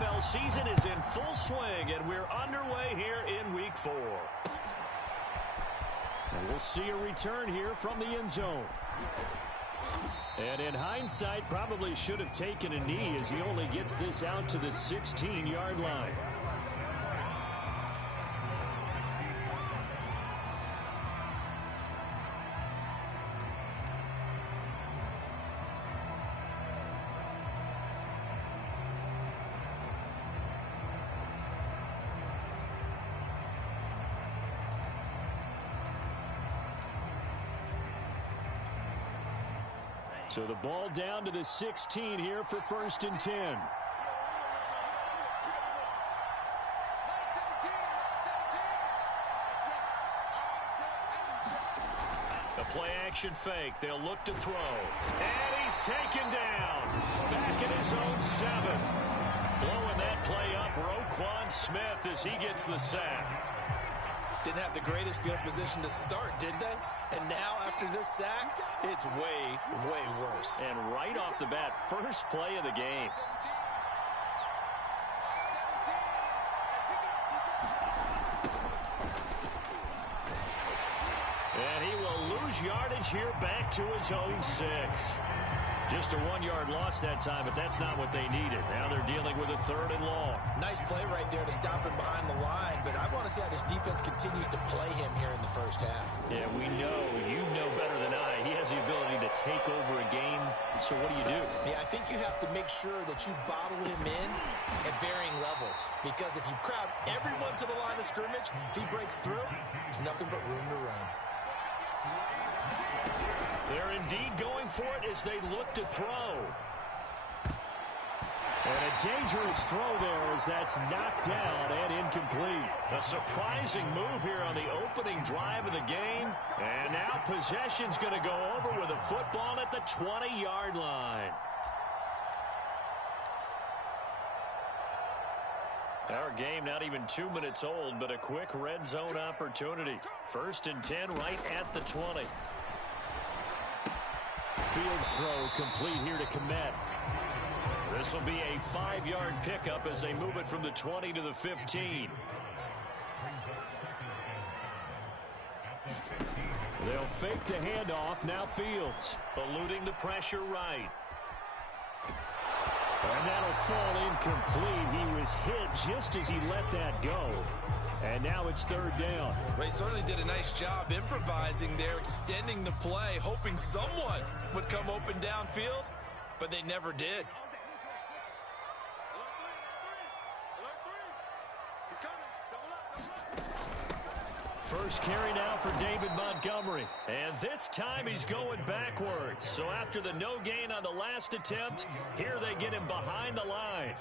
NFL season is in full swing, and we're underway here in Week 4. And we'll see a return here from the end zone. And in hindsight, probably should have taken a knee as he only gets this out to the 16-yard line. So the ball down to the 16 here for 1st and 10. The play action fake. They'll look to throw. And he's taken down. Back in his own 7. Blowing that play up, Roquan Smith as he gets the sack. Didn't have the greatest field position to start, did they? And now, after this sack, it's way, way worse. And right off the bat, first play of the game. And he will lose yardage here back to his own 6. Just a 1-yard loss that time, but that's not what they needed. Now they're dealing with a 3rd and long. Nice play right there to stop him behind the line, but I want to see how this defense continues to play him here in the first half. Yeah, we know, you know better than I, he has the ability to take over a game. So what do? Yeah, I think you have to make sure that you bottle him in at varying levels, because if you crowd everyone to the line of scrimmage, if he breaks through, there's nothing but room to run. They're indeed going for it as they look to throw. And a dangerous throw there as that's knocked down and incomplete. A surprising move here on the opening drive of the game. And now possession's going to go over with a football at the 20-yard line. Our game not even 2 minutes old, but a quick red zone opportunity. 1st and 10 right at the 20. Fields throw complete here to Komet. This will be a 5-yard pickup as they move it from the 20 to the 15. They'll fake the handoff. Now Fields eluding the pressure right. And that'll fall incomplete. He was hit just as he let that go. And now it's 3rd down. They certainly did a nice job improvising there, extending the play, hoping someone would come open downfield, but they never did. First carry now for David Montgomery. And this time he's going backwards. So after the no gain on the last attempt, here they get him behind the line.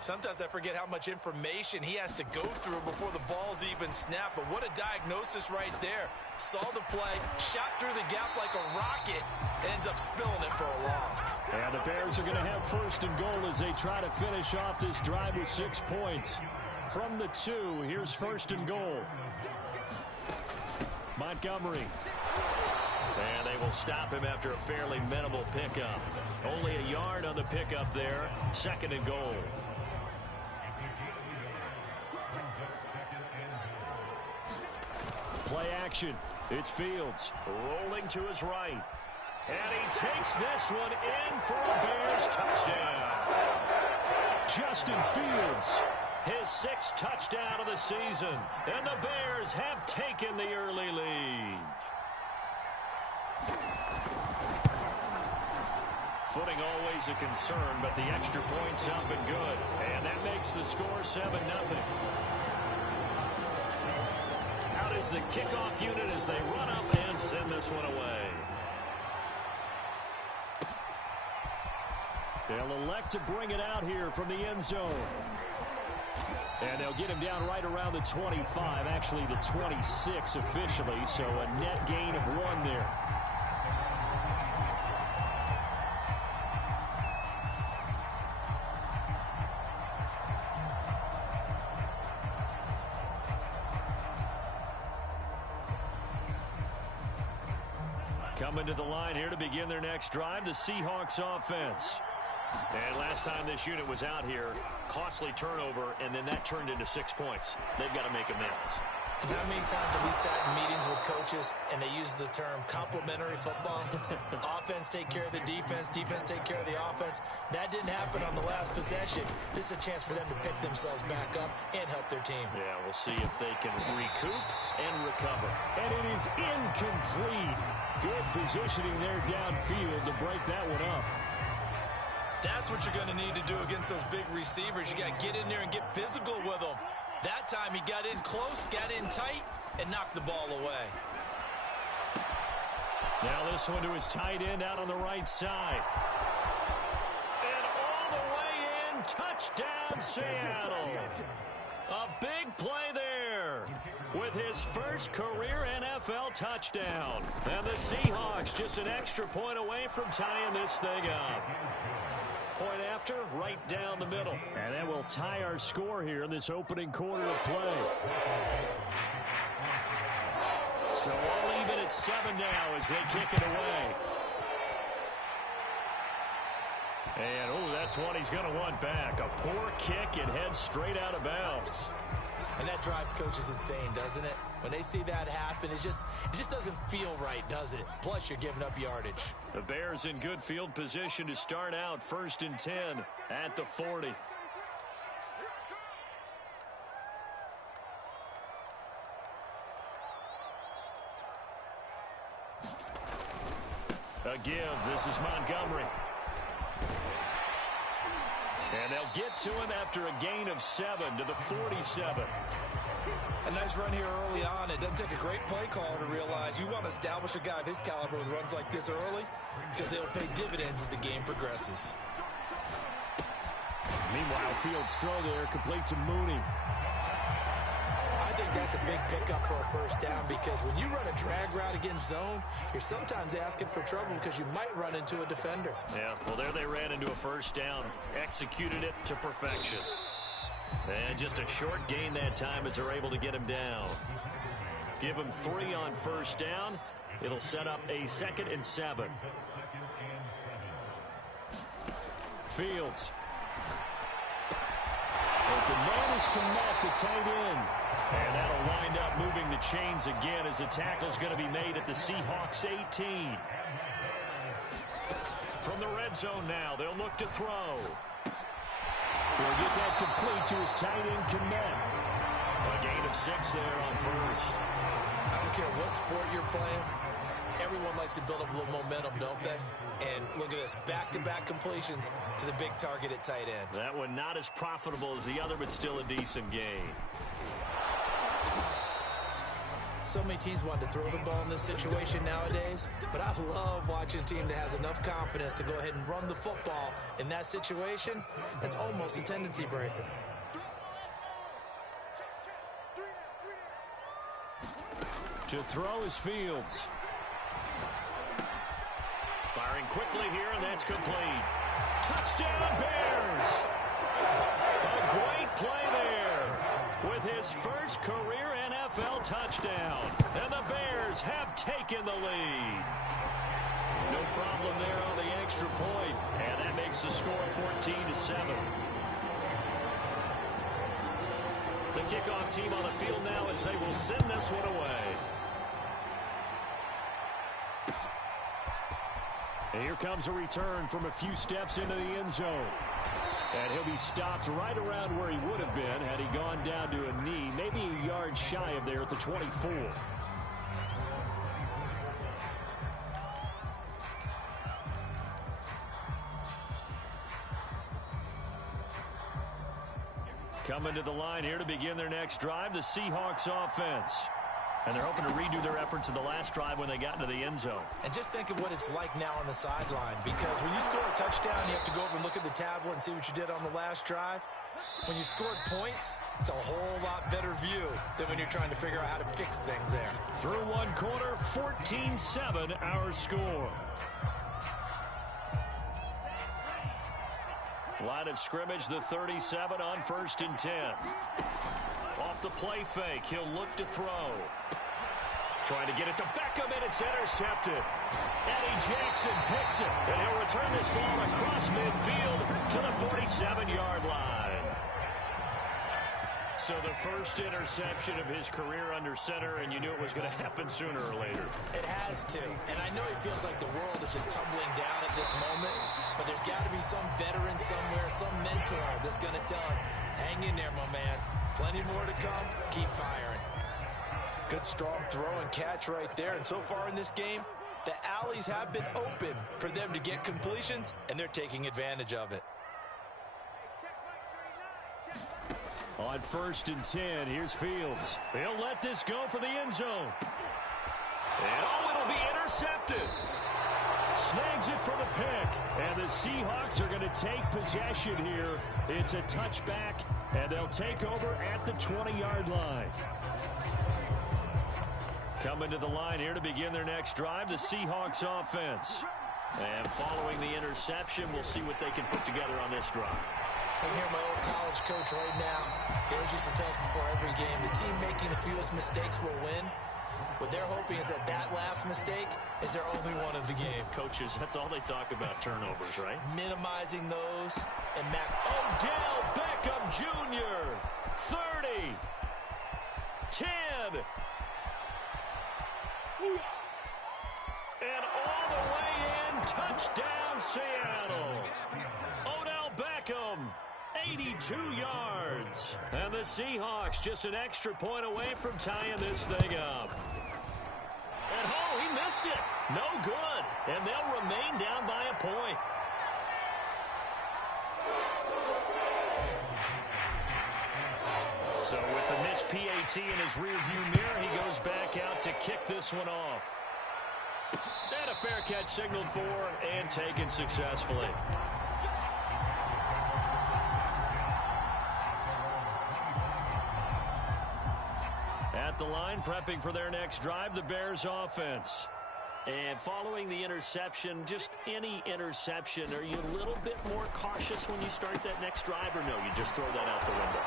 Sometimes I forget how much information he has to go through before the ball's even snapped. But what a diagnosis right there. Saw the play, shot through the gap like a rocket, ends up spilling it for a loss. And the Bears are going to have 1st and goal as they try to finish off this drive with 6 points. From the 2, here's 1st and goal. Montgomery. And they will stop him after a fairly minimal pickup. Only a yard on the pickup there. 2nd and goal. Play action. It's Fields rolling to his right. And he takes this one in for a Bears touchdown. Justin Fields, his 6th touchdown of the season. And the Bears have taken the early lead. Footing always a concern, but the extra point's up and good. And that makes the score 7-0. Out is the kickoff unit as they run up and send this one away. They'll elect to bring it out here from the end zone. And they'll get him down right around the 25, actually the 26 officially, so a net gain of 1 there. Coming to the line here to begin their next drive, the Seahawks offense. And last time this unit was out here, costly turnover, and then that turned into 6 points. They've got to make amends. And how many times have we sat in meetings with coaches and they use the term complementary football? Offense take care of the defense, defense take care of the offense. That didn't happen on the last possession. This is a chance for them to pick themselves back up and help their team. Yeah, we'll see if they can recoup and recover. And it is incomplete. Good positioning there downfield to break that one up. That's what you're going to need to do against those big receivers. You got to get in there and get physical with them. That time he got in close, got in tight, and knocked the ball away. Now this one to his tight end out on the right side. And all the way in, touchdown Seattle. A big play there with his first career NFL touchdown. And the Seahawks just an extra point away from tying this thing up. Point after, right down the middle. And that will tie our score here in this opening quarter of play. So all even at 7 now as they kick it away. And, oh, that's one he's going to want back. A poor kick, it heads straight out of bounds. And that drives coaches insane, doesn't it? When they see that happen, it just doesn't feel right, does it? Plus, you're giving up yardage. The Bears in good field position to start out 1st and 10 at the 40. A give. This is Montgomery. And they'll get to him after a gain of 7 to the 47. A nice run here early on. It doesn't take a great play caller to realize you want to establish a guy of his caliber with runs like this early because they'll pay dividends as the game progresses. Meanwhile, Fields' throw there complete to Mooney. I think that's a big pickup for a first down because when you run a drag route against zone, you're sometimes asking for trouble because you might run into a defender. Yeah, well, there they ran into a first down, executed it to perfection. And just a short gain that time as they're able to get him down. Give him 3 on first down. It'll set up a 2nd and 7. Fields. Open man is Kmet, the tight end. And that'll wind up moving the chains again as the tackle's going to be made at the Seahawks 18. From the red zone now, they'll look to throw. Will get that complete to his tight end, Kmet. A gain of 6 there on first. I don't care what sport you're playing. Everyone likes to build up a little momentum, don't they? And look at this, back-to-back completions to the big target at tight end. That one not as profitable as the other, but still a decent gain. So many teams want to throw the ball in this situation nowadays, but I love watching a team that has enough confidence to go ahead and run the football in that situation. That's almost a tendency breaker. To throw is Fields. Firing quickly here, and that's complete. Touchdown, Bears! A great play there with his first career NFL touchdown. And the Bears have taken the lead. No problem there on the extra point, and that makes the score 14-7. The kickoff team on the field now as they will send this one away. And here comes a return from a few steps into the end zone. And he'll be stopped right around where he would have been had he gone down to a knee, maybe a yard shy of there at the 24. Coming to the line here to begin their next drive, the Seahawks offense. And they're hoping to redo their efforts in the last drive when they got into the end zone. And just think of what it's like now on the sideline, because when you score a touchdown, you have to go over and look at the tablet and see what you did on the last drive. When you scored points, it's a whole lot better view than when you're trying to figure out how to fix things there. Through one quarter, 14-7 our score. Line of scrimmage, the 37 on 1st and 10. Off the play fake, he'll look to throw. Trying to get it to Beckham, and it's intercepted. Eddie Jackson picks it, and he'll return this ball across midfield to the 47-yard line. So the first interception of his career under center, and you knew it was going to happen sooner or later. It has to. And I know it feels like the world is just tumbling down at this moment, but there's got to be some veteran somewhere, some mentor that's going to tell him, hang in there, my man. Plenty more to come. Keep firing. Good, strong throw and catch right there. And so far in this game, the alleys have been open for them to get completions, and they're taking advantage of it. On 1st and 10, here's Fields. He'll let this go for the end zone. And it'll be intercepted. Snags it for the pick. And the Seahawks are going to take possession here. It's a touchback, and they'll take over at the 20-yard line. Coming to the line here to begin their next drive, the Seahawks offense. And following the interception, we'll see what they can put together on this drive. I hear my old college coach right now. He always used to tell us before every game, the team making the fewest mistakes will win. What they're hoping is that last mistake is their only one of the game. Coaches, that's all they talk about, turnovers, right? Minimizing those. And Odell Beckham Jr. 30. 10. And all the way in, touchdown Seattle. Odell Beckham, 82 yards. And the Seahawks just an extra point away from tying this thing up. And he missed it. No good. And they'll remain down by a point. So with the missed PAT in his rearview mirror, he goes back out to kick this one off. And a fair catch signaled for and taken successfully. At the line, prepping for their next drive, the Bears offense. And following the interception, just any interception, are you a little bit more cautious when you start that next drive, or no, you just throw that out the window?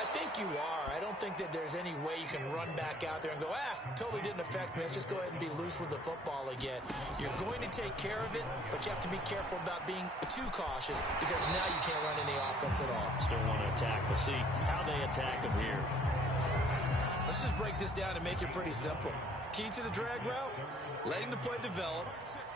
I think you are. I don't think that there's any way you can run back out there and go, totally didn't affect me. Let's just go ahead and be loose with the football again. You're going to take care of it, but you have to be careful about being too cautious because now you can't run any offense at all. Still want to attack. We'll see how they attack them here. Let's just break this down and make it pretty simple. Key to the drag route, letting the play develop,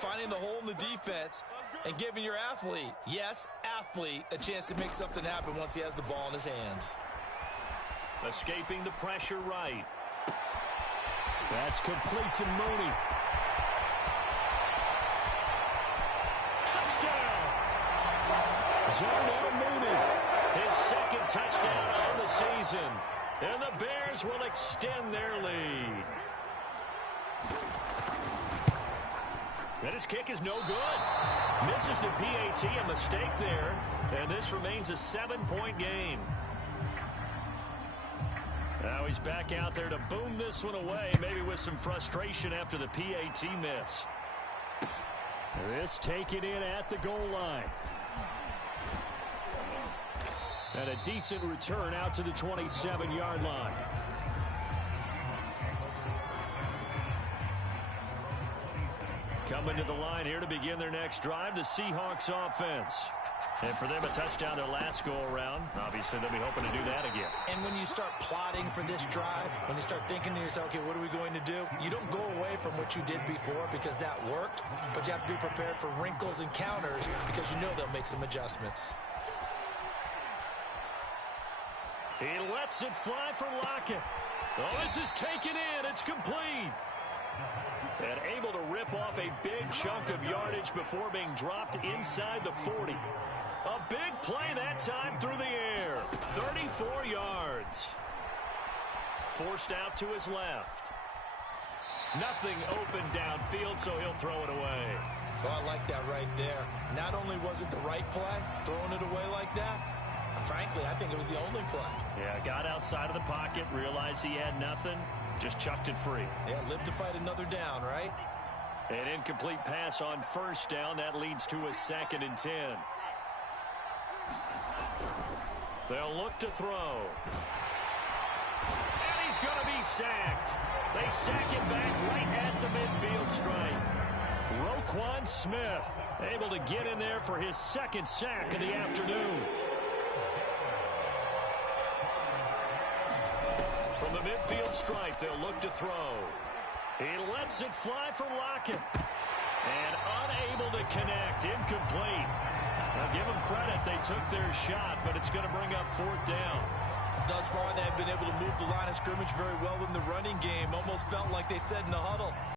finding the hole in the defense, and giving your athlete, yes, athlete, a chance to make something happen once he has the ball in his hands. Escaping the pressure right. That's complete to Mooney. Touchdown! Darnell Mooney. His second touchdown on the season. And the Bears will extend their lead. And his kick is no good. Misses the PAT, a mistake there. And this remains a 7-point game. Now he's back out there to boom this one away, maybe with some frustration after the PAT miss. This taken in at the goal line. And a decent return out to the 27-yard line. Coming to the line here to begin their next drive, the Seahawks offense. And for them, a touchdown their last go-around. Obviously, they'll be hoping to do that again. And when you start plotting for this drive, when you start thinking to yourself, okay, what are we going to do? You don't go away from what you did before because that worked, but you have to be prepared for wrinkles and counters because you know they'll make some adjustments. He lets it fly for Lockett. Oh, this is taken in. It's complete. And able to rip off a big chunk of yardage before being dropped inside the 40. A big play that time through the air. 34 yards. Forced out to his left. Nothing open downfield, so he'll throw it away. Oh, I like that right there. Not only was it the right play, throwing it away like that, frankly, I think it was the only play. Yeah, got outside of the pocket, realized he had nothing, just chucked it free. Yeah, live to fight another down, right? An incomplete pass on first down. That leads to a 2nd and 10. They'll look to throw. And he's he's going to be sacked. They sack him back right at the midfield stripe. Roquan Smith able to get in there for his second sack of the afternoon. From the midfield stripe, they'll look to throw. He lets it fly for Lockett. And unable to connect. Incomplete. Now, give them credit. They took their shot, but it's going to bring up fourth down. Thus far, they've been able to move the line of scrimmage very well in the running game. Almost felt like they said in the huddle,